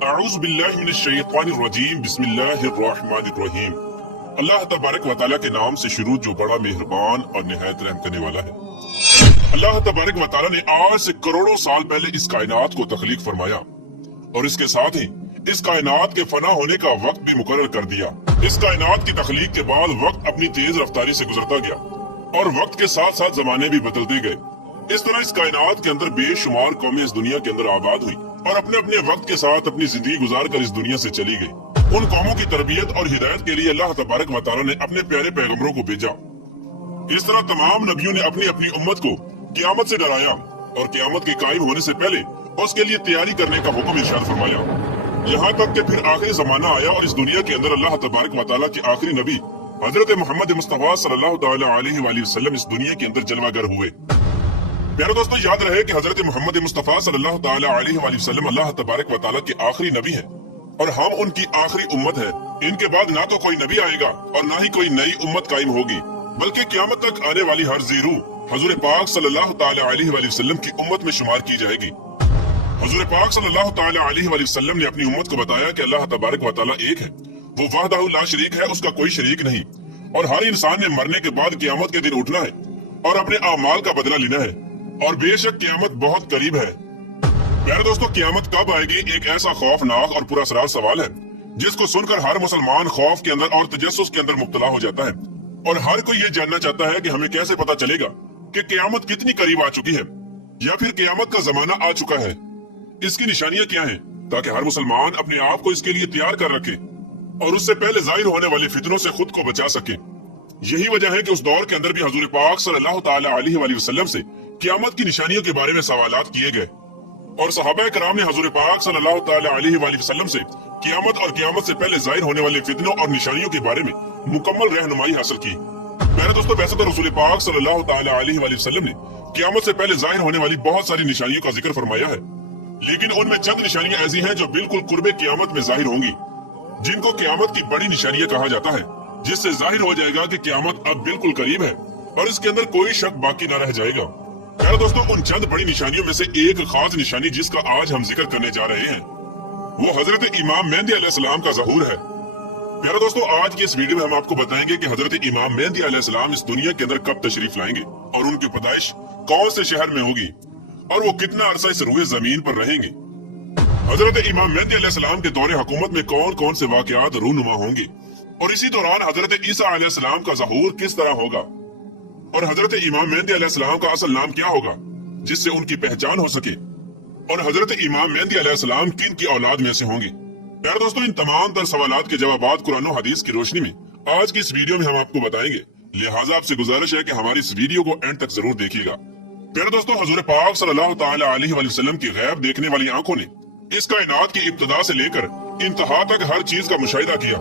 अऊज़ु बिल्लाहि मिनश्शैतानिर्रजीम बिस्मिल्लाहिर्रहमानिर्रहीम। अल्लाह तबारक व तआला के नाम से शुरू जो बड़ा मेहरबान और निहायत रहम करने वाला है। अल्लाह तबारक व तआला ने आज से करोड़ों साल पहले इस कायनात को तख्लीक फरमाया और इसके साथ ही इस कायनात के फना होने का वक्त भी मुकर्रर कर दिया। इस कायनात की तख्लीक के बाद वक्त अपनी तेज रफ्तारी से गुजरता गया और वक्त के साथ साथ जमाने भी बदलते गए। इस तरह इस कायनात के अंदर बेशुमार कौमें इस दुनिया के अंदर आबाद हुई और अपने अपने वक्त के साथ अपनी जिंदगी गुजार कर इस दुनिया से चली गई। उन कौमों की तरबियत और हिदायत के लिए अल्लाह तबारक व तआला ने अपने प्यारे पैगंबरों को भेजा। इस तरह तमाम नबियों ने अपनी अपनी उम्मत को क़यामत से डराया और क़यामत के कायम होने से पहले उसके लिए तैयारी करने का हुक्म इरशाद फरमाया। यहाँ तक कि फिर आखिरी जमाना आया और इस दुनिया के अंदर अल्लाह तबारक व तआला के आखिरी नबी हजरत मोहम्मद मुस्तफा सल्लल्लाहु तआला अलैहि वसल्लम इस दुनिया के अंदर जलवागर हुए। प्यारे दोस्तों, याद रहे कि हजरत मोहम्मद मुस्तफा सल्लल्लाहु तआला अलैहि वसल्लम अल्लाह तबारक व तआला के आखिरी नबी हैं और हम उनकी आखिरी उम्मत हैं। इनके बाद ना तो कोई नबी आएगा और ना ही कोई नई उम्मत कायम होगी, बल्कि क़यामत तक आने वाली हर ज़ीरू हुजूर पाक सल्लल्लाहु तआला अलैहि वसल्लम की उम्मत में शुमार की जाएगी। हुजूर पाक सल्लल्लाहु तआला अलैहि वसल्लम ने अपनी उम्मत को बताया कि अल्लाह तबारक व तआला एक है, वो वहदहु ला शरीक है, उसका कोई शरीक नहीं और हर इंसान ने मरने के बाद क़यामत के दिन उठना है और अपने अमाल का बदला लेना है और बेशक क़यामत बहुत करीब है। प्यारे दोस्तों, क़यामत कब आएगी एक ऐसा खौफनाक और पुरअसरार सवाल है जिसको सुनकर हर मुसलमान खौफ के अंदर और तजस्सुस के अंदर मुब्तला हो जाता है और हर कोई ये जानना चाहता है कि हमें कैसे पता चलेगा कि क़यामत कितनी करीब आ चुकी है या फिर क़यामत का जमाना आ चुका है। इसकी निशानियां क्या हैं ताकि हर मुसलमान अपने आप को इसके लिए तैयार कर रखे और उससे पहले जाहिर होने वाले फितनों से खुद को बचा सके। यही वजह है कि उस दौर के अंदर भी हुजूर पाक सल्लल्लाहु तआला अलैहि वसल्लम से क़यामत की निशानियों के बारे में सवालात किए गए और सहाबा कराम ने हुजूर पाक सल्लल्लाहु तआला अलैहि वसल्लम से क़यामत और क़यामत से पहले जाहिर होने वाले फितनों और निशानियों के बारे में मुकम्मल रहनुमाई हासिल की। मेरे दोस्तों, वैसे तो रसूल पाक सल्लल्लाहु तआला अलैहि वसल्लम ने क़यामत से पहले जाहिर होने वाली बहुत सारी निशानियों का जिक्र फरमाया है, लेकिन उनमें चंद निशानियां ऐसी हैं जो बिल्कुल कुर्बे क़यामत में जाहिर होंगी, जिनको क़यामत की बड़ी निशानियां कहा जाता है, जिससे जाहिर हो जाएगा कि क़यामत अब बिल्कुल करीब है और इसके अंदर कोई शक बाकी न रह जाएगा। प्यारे दोस्तों, उन चंद बड़ी निशानियों में से एक खास निशानी जिसका आज हम जिक्र करने जा रहे हैं वो हजरत इमाम मेहदी अलैहिस्सलाम का ज़हूर है। प्यारे दोस्तों, आज की इस वीडियो में हम आपको बताएंगे कि हजरत इमाम मेहदी अलैहिस्सलाम इस दुनिया के अंदर कब तशरीफ लाएंगे और उनकी पैदाइश कौन से शहर में होगी और वो कितना अरसा इस रूए जमीन पर रहेंगे। हजरत इमाम मेहदी अलैहिस्सलाम के दौरे हुकूमत में कौन कौन से वाकयात रूनुमा होंगे और इसी दौरान हजरत ईसा अलैहिस्सलाम का ज़हूर किस तरह होगा और हजरत इमाम मेहदी अलैहिस्सलाम का असल नाम क्या होगा जिससे उनकी पहचान हो सके और हजरत इमाम मेहदी अलैहिस्सलाम किन की औलाद में से होंगे। प्यारे दोस्तों, इन तमाम तर सवालात के जवाबात कुरान और हदीस की रोशनी में आज की इस वीडियो में हम आपको बताएंगे, लिहाजा आपसे गुजारिश है कि हमारी इस वीडियो को एंड तक जरूर देखिएगा। प्यारे दोस्तों, हुजूर पाक सल्लल्लाहु तआला अलैहि वसल्लम की गैब देखने वाली आंखों ने इस कायनात की इब्तिदा से लेकर इंतहा तक हर चीज का मुशाहिदा किया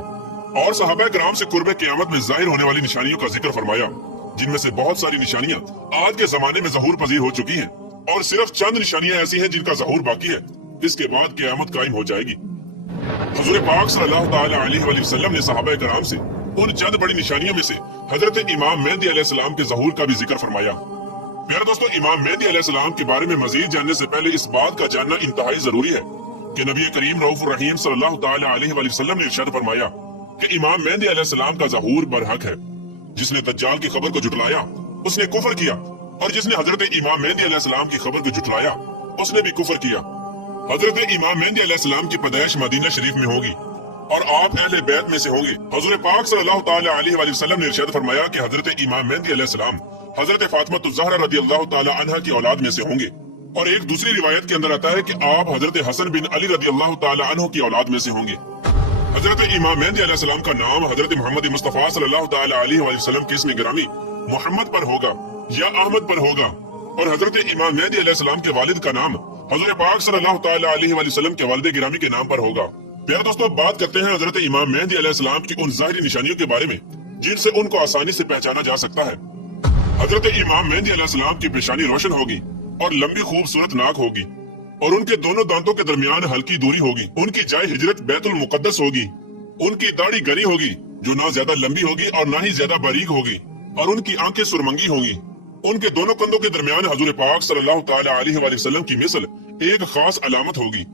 और सहाबा कराम से कुर्बे क़यामत में जाहिर होने वाली निशानियों का जिक्र फरमाया, जिनमें से बहुत सारी निशानियां आज के जमाने में ज़हूर पजीर हो चुकी हैं और सिर्फ चंद निशानियां ऐसी हैं जिनका ज़हूर बाकी है। इसके बाद क़यामत कायम हो जाएगी। हुजूर पाक सल्लल्लाहु तआला अलैहि वसल्लम ने सहाबा कराम से उन चंद बड़ी निशानियों में से हजरत इमाम मेहदी अलैहिस्सलाम के ज़हूर का भी जिक्र फरमाया। प्यारे दोस्तों, इमाम मेहदी अलैहिस्सलाम के बारे में मजीद जानने से पहले इस बात का जानना इंतहाई जरूरी है कि नबी करीम रऊफुर रहीम सल्लल्लाहु तआला अलैहि वसल्लम ने इरशाद फरमाया कि इमाम मेहदी अलैहिस्सलाम का ज़हूर बरहक है। जिसने दज्जाल की खबर को जुटलाया उसने कुफर किया और जिसने हजरत इमाम मेहदी अलैहिस्सलाम की खबर को जुटलाया उसने भी कुफर किया। हजरत इमाम मेहदी अलैहिस्सलाम की पैदाइश मदीना शरीफ में होगी और आप अहले बैत में से होंगे। हुजूर पाक सल्लल्लाहु तआला अलैहि वसल्लम ने इरशाद फरमाया कि हजरत इमाम मेहदी अलैहिस्सलाम हजरत फातिमा ज़हरा रदियल्लाहु तआला अन्हा की औलाद में से होंगे और एक दूसरी रिवायत के अंदर आता है कि आप हजरत हसन बिन अली रदियल्लाहु तआला अन्हु की औलाद में से होंगे। हजरत इमाम मेहदी अलैहिस्सलाम का नाम हजरत मोहम्मद मुस्तफा सल्लल्लाहु तआला अलैहि वसल्लम के इसमें गिरामी मोहम्मद पर होगा या अहमद पर होगा और हजरत इमाम मेहदी अलैहिस्सलाम के वालिद का नाम हुजूर पाक सल्लल्लाहु तआला अलैहि वसल्लम के वालिद गिरामी के नाम पर होगा। प्यारे दोस्तों, बात करते हैं हजरत इमाम मेहदी अलैहिस्सलाम की उन ज़ाहिरी निशानियों के बारे में जिनसे उनको आसानी से पहचाना जा सकता है। हजरत इमाम मेहदी अलैहिस्सलाम की पेशानी रोशन होगी और लंबी खूबसूरत नाक होगी और उनके दोनों दांतों के दरमियान हल्की दूरी होगी। उनकी जाए हिजरत बैतुल मुकद्दस होगी। उनकी दाढ़ी घनी होगी जो ना ज्यादा लंबी होगी और ना ही ज्यादा बारीक होगी और उनकी आंखें सुरमंगी होंगी। उनके दोनों कंधों के दरमियान हजूर पाक सल्लल्लाहु तआला अलैहि वसल्लम की मिसल एक खास अलामत होगी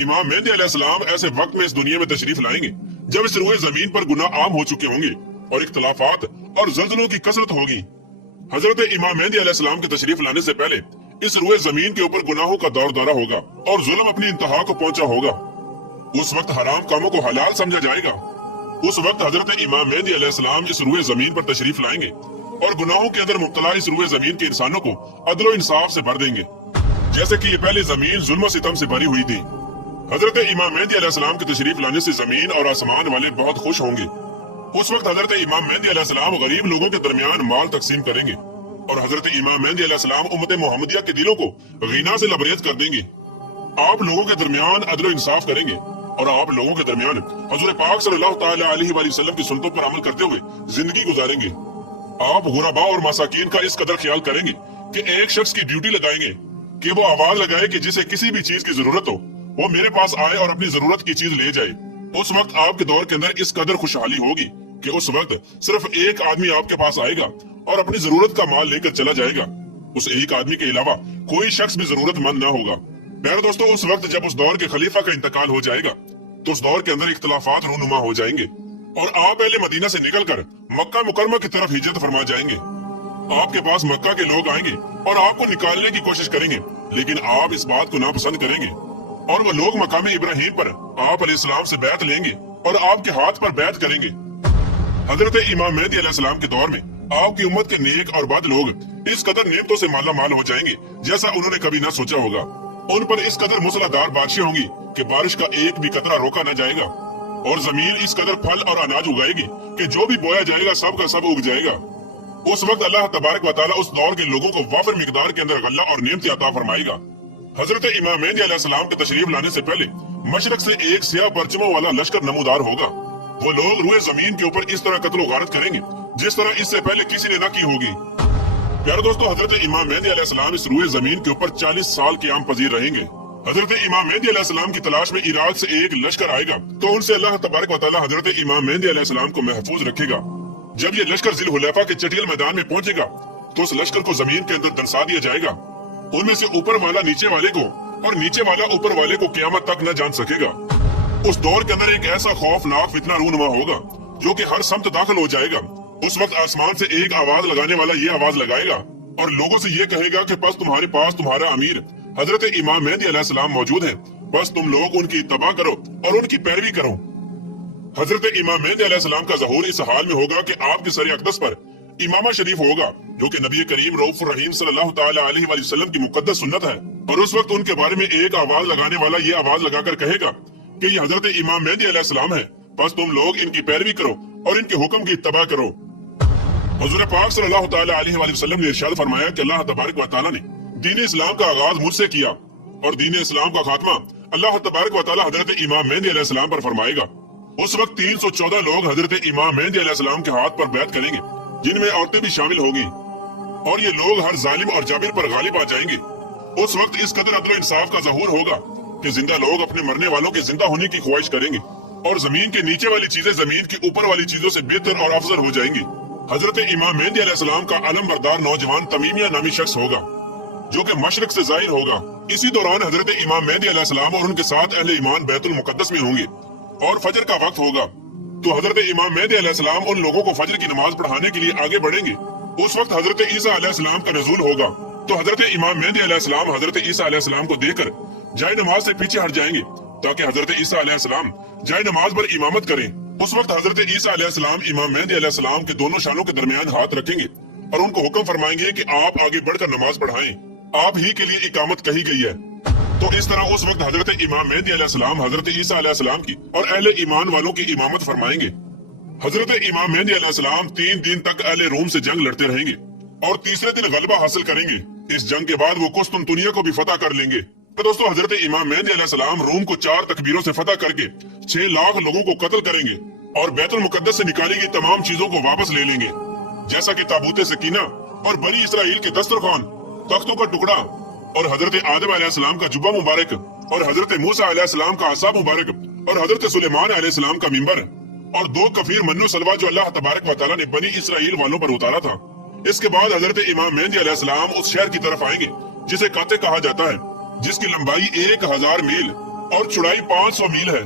इमाम मेहदी अलैहिस्सलाम ऐसे वक्त में इस दुनिया में तशरीफ लाएंगे जब इस रुए जमीन पर गुनाह आम हो चुके होंगे और इख्तलाफात और जल्जलों की कसरत होगी। हजरत इमाम मेहदी अलैहिस्सलाम के तशरीफ लाने से पहले इस रुए जमीन के ऊपर गुनाहों का दौर दौरा होगा और जुल्म अपनी इंतहा को पहुंचा होगा। उस वक्त हराम कामों को हलाल समझा जाएगा। उस वक्त हजरत इमाम मेहदी अलैहिस्सलाम इस रुए जमीन पर तशरीफ लाएंगे और गुनाहों के अंदर मुब्तला इस रुए जमीन के इंसानों को अदल इंसाफ से भर देंगे, जैसे कि ये पहले जमीन जुल्म सितम से भरी हुई थी। हजरत इमाम मेहदी अलैहिस्सलाम के तशरीफ लाने से जमीन और आसमान वाले बहुत खुश होंगे। उस वक्त हजरत इमाम मेहदी अलैहिस्सलाम गरीब लोगों के दरमियान माल तकसीम करेंगे और हजरत इमाम मेहदी अलैहिस्सलाम उम्मत मोहम्मदिया के दिलों को गीना से लबरेज कर देंगे। आप लोगों के दरमियान अदल इंसाफ करेंगे और आप लोगों के दरमियान हुजूर पाक सल्लल्लाहु तआला अलैहि वसल्लम की सुन्नतों पर अमल करते हुए जिंदगी गुजारेंगे। आप गुरबा और मसाकीन का इस कदर ख्याल करेंगे कि एक शख्स की ड्यूटी लगाएंगे कि वो आवाज लगाए कि जिसे किसी भी चीज की जरूरत हो वो मेरे पास आए और अपनी जरूरत की चीज ले जाए। उस वक्त आपके दौर के अंदर इस कदर खुशहाली होगी कि उस वक्त सिर्फ एक आदमी आपके पास आएगा और अपनी जरूरत का माल लेकर चला जाएगा। उस एक आदमी के अलावा कोई शख्स भी जरूरतमंद न होगा। प्यारे दोस्तों, उस वक्त जब उस दौर के खलीफा का इंतकाल हो जाएगा तो उस दौर के अंदर इख्तलाफात रूनुमा हो जाएंगे और आप अहले मदीना से निकलकर मक्का मुकरमा की तरफ हिजरत फरमा जाएंगे। आपके पास मक्का के लोग आएंगे और आपको निकालने की कोशिश करेंगे, लेकिन आप इस बात को नापसंद करेंगे और वो लोग मकाम इब्राहिम पर आप अलैहिस्सलाम से बैत लेंगे और आपके हाथ पर बैत करेंगे। हजरत इमाम मेहदी अलैहिस्सलाम के दौर में आपकी उम्मत के नेक और बद लोग इस कदर नेमतों से माला माल हो जाएंगे जैसा उन्होंने कभी ना सोचा होगा। उन पर इस कदर मूसलाधार बारिशें होंगी कि बारिश का एक भी कतरा रोका न जाएगा और जमीन इस कदर फल और अनाज उगाएगी कि जो भी बोया जाएगा सब का सब उग जाएगा। उस वक्त अल्लाह तबारक व तआला उस दौर के लोगों को वाफिर मिकदार के अंदर गल्ला और नेमतें अता फरमाएगा। हजरत इमाम मेहदी अलैहिस्सलाम के तशरीफ लाने से पहले मशरक से एक सियाह परचमों वाला लश्कर नमूदार होगा। वो लोग रुए जमीन के ऊपर इस तरह कत्ल गारत करेंगे जिस तरह इससे पहले किसी ने न की होगी। प्यारे दोस्तों, हजरत इमाम मेहदी अलैहिस्सलाम इस रुए जमीन के ऊपर 40 साल क़याम पजीर रहेंगे। हजरत इमाम मेहदी अलैहिस्सलाम की तलाश में इराक से एक लश्कर आएगा तो उनसे अल्लाह तबारक व तआला हजरत इमाम मेहदी अलैहिस्सलाम को महफूज रखेगा। जब ये लश्कर जिल हुलैफा के चटियल मैदान में पहुंचेगा तो उस लश्कर को जमीन के अंदर दरसा दिया जाएगा। उनमें से ऊपर वाला नीचे वाले को और नीचे वाला ऊपर वाले को क़यामत तक न जान सकेगा। उस दौर के अंदर एक ऐसा खौफनाक फितना रूनुमा होगा जो कि हर समत दाखिल हो जाएगा। उस वक्त आसमान से एक आवाज लगाने वाला ये आवाज लगाएगा और लोगों से ये कहेगा कि बस तुम्हारे पास तुम्हारा अमीर हजरत इमाम मेहदी अलैहिस्सलाम मौजूद है, बस तुम लोग उनकी इत्तबा करो और उनकी पैरवी करो। हजरत इमाम मेहदी अलैहिस्सलाम का ज़हूर इस हाल में होगा कि आपके सर अक़दस पर इमामा शरीफ होगा जो कि नबी करीम रऊफ़ुर रहीम सल्लल्लाहु तआला अलैहि वसल्लम की मुक़द्दस सुन्नत है। और उस वक्त उनके बारे में एक आवाज लगाने वाला ये आवाज लगाकर कहेगा कि ये हजरत इमाम मेहदी अलैहिस्सलाम है, बस तुम लोग इनकी पैरवी करो और इनके हुक्म की इत्तबा करो। हुज़ूर पाक सल्लल्लाहु तआला अलैहि वसल्लम ने इरशाद फरमाया कि अल्लाह तबारक व तआला ने दीन इस्लाम का आगाज मुझसे किया और दीन इस्लाम का खात्मा अल्लाह तबारक व तआला हजरत इमाम मेहदी अलैहिस्सलाम पर फरमाएगा। उस वक्त 314 लोग हजरत इमाम मेहदी अलैहिस्सलाम के हाथ पर बैत करेंगे जिनमें औरतें भी शामिल होगी और ये लोग हर जालिम और जाबिर पर गालिब आ जाएंगे। उस वक्त इस कदर अदल इंसाफ का ज़हूर होगा कि जिंदा लोग अपने मरने वालों के जिंदा होने की ख्वाहिश करेंगे और जमीन के नीचे वाली चीजें जमीन के ऊपर वाली चीजों से बेहतर और अफजल हो जाएंगी। हजरत इमाम मेहदी अलैहिस्सलाम का अलम बरदार नौजवान तमीमिया नामी शख्स होगा जो कि मशरक से जाहिर होगा। इसी दौरान हजरत इमाम मेहदी अलैहिस्सलाम और उनके साथ अहले ईमान बैतुल मुकद्दस में होंगे और फजर का वक्त होगा तो हजरत इमाम मेहदी अलैहिस्सलाम उन लोगों को फजर की नमाज पढ़ाने के लिए आगे बढ़ेंगे। उस वक्त हजरत ईसा अलैहिस्सलाम का नज़ूल होगा तो हजरत इमाम मेहदी अलैहिस्सलाम हजरत ईसा अलैहिस्सलाम को देखकर जाए नमाज से पीछे हट जाएंगे ताकि हजरत ईसा अलैहिस्सलाम जाए नमाज पर इमामत करें। उस वक्त हजरत ईसा अलैहिस्सलाम इमाम मेहदी अलैहिस्सलाम के दोनों शानों के दरमियान हाथ रखेंगे और उनको हुक्म फरमाएंगे कि आप आगे बढ़कर नमाज पढ़ाएं, आप ही के लिए इकामत कही गई है। तो इस तरह उस वक्त हजरत इमाम मेहदी अलैहिस्सलाम हजरत ईसा अलैहिस्सलाम की और अहले ईमान वालों की इमामत फरमाएंगे। हजरत इमाम मेहदी अलैहिस्सलाम 3 दिन तक अहले रोम से जंग लड़ते रहेंगे और तीसरे दिन गलबा हासिल करेंगे। इस जंग के बाद वो कुस्तुनतुनिया को भी फतह कर लेंगे। तो दोस्तों, हजरत इमाम मेहदी अलैहिस्सलाम रोम को 4 तकबीरों से फतह करके 6 लाख लोगों को कत्ल करेंगे और बैतुल मुकद्दस से निकाली गई तमाम चीजों को वापस ले लेंगे, जैसा कि ताबूते सकीना और बनी इसराइल के दस्तरखान, तख्तों का टुकड़ा और हजरत आदम अलैहिस्सलाम का जुब्बा मुबारक और हजरत मूसा अलैहिस्सलाम का असा मुबारक और हजरत सुलेमान अलैहिस्सलाम का मिंबर और 2 कफीर मन्नो सलवा जो अल्लाह तबारक व तआला ने बनी इसराइल वालों पर उतारा था। इसके बाद हजरत इमाम मेहदी अलैहिस्सलाम उस शहर की तरफ आएंगे जिसे काते कहा जाता है, जिसकी लंबाई 1000 मील और चौड़ाई 500 मील है।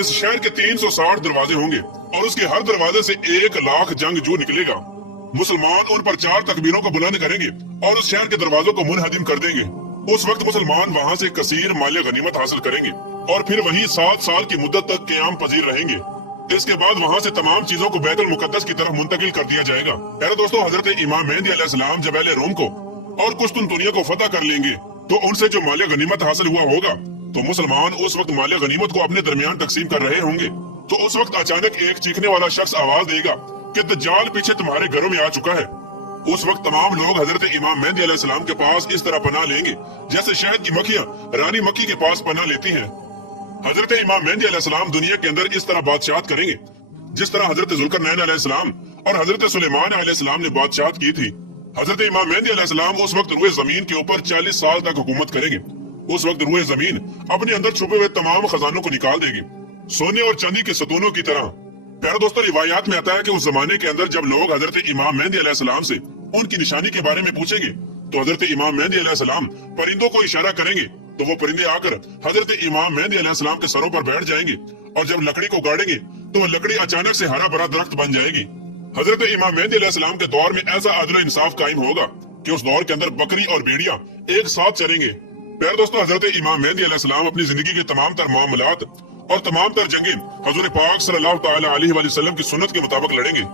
इस शहर के 360 दरवाजे होंगे और उसके हर दरवाजे से 1 लाख जंगजू निकलेगा। मुसलमान उन पर 4 तकबीरों को बुलंद करेंगे और उस शहर के दरवाजों को मुनहदिम कर देंगे। उस वक्त मुसलमान वहाँ से कसीर माल गनीमत हासिल करेंगे और फिर वही 7 साल की मुद्दत तक क़याम पजीर रहेंगे। इसके बाद वहाँ से तमाम चीजों को बैतुल मुकद्दस की तरफ मुंतकिल कर दिया जाएगा। प्यारे दोस्तों, हजरत इमाम मेहदी अलैहिस्सलाम जब अहले रोम को और कुस्तुनतुनिया को फतह कर लेंगे तो उनसे जो माल गनीमत हासिल हुआ होगा तो मुसलमान उस वक्त माल गनीमत को अपने दरमियान तकसीम कर रहे होंगे। तो उस वक्त अचानक एक चीखने वाला शख्स आवाज देगा कि दज्जाल पीछे तुम्हारे घरों में आ चुका है। उस वक्त तमाम लोग हजरत इमाम मेहदी अलैहिस्सलाम के पास इस तरह पनाह लेंगे जैसे शहद की मक्खियां रानी मक्खी के पास पनाह लेती हैं। हजरत इमाम मेहदी अलैहिस्सलाम दुनिया के अंदर इस तरह बादशाहत करेंगे जिस तरह हजरत जुल्करनैन अलैहिस्सलाम और हजरत सुलेमान अलैहिस्सलाम ने बादशाहत की थी। हजरत इमाम मेहदी अलैहिस्सलाम उस वक्त रूए जमीन के ऊपर 40 साल तक हुकूमत करेंगे। उस वक्त रूए जमीन अपने अंदर छुपे हुए तमाम खजानों को निकाल देगी, सोने और चांदी के सतूनों की तरह। प्यारे दोस्तों, रिवायात में आता है कि उस जमाने के अंदर जब लोग हजरत इमाम मेहदी अलैहिस्सलाम से उनकी निशानी के बारे में पूछेंगे तो हजरत इमाम मेहदी अलैहिस्सलाम परिंदों को इशारा करेंगे तो वो परिंदे आकर हजरत इमाम मेहदी अलैहिस्सलाम के सरों पर बैठ जाएंगे और जब लकड़ी को गाड़ेंगे तो वह लकड़ी अचानक से हरा भरा दरख्त बन जाएगी। हजरत इमाम मेहदी अलैहिस्सलाम के दौर में ऐसा अदल इंसाफ कायम होगा कि उस दौर के अंदर बकरी और भेड़िया एक साथ चलेंगे। प्यारे दोस्तों, हजरत इमाम मेहदी अलैहिस्सलाम अपनी जिंदगी के तमाम तर मामलात और तमाम तर जंगें हुजूर पाक सल्लल्लाहु तआला अलैहि वसल्लम की सुन्नत के मुताबिक लड़ेंगे।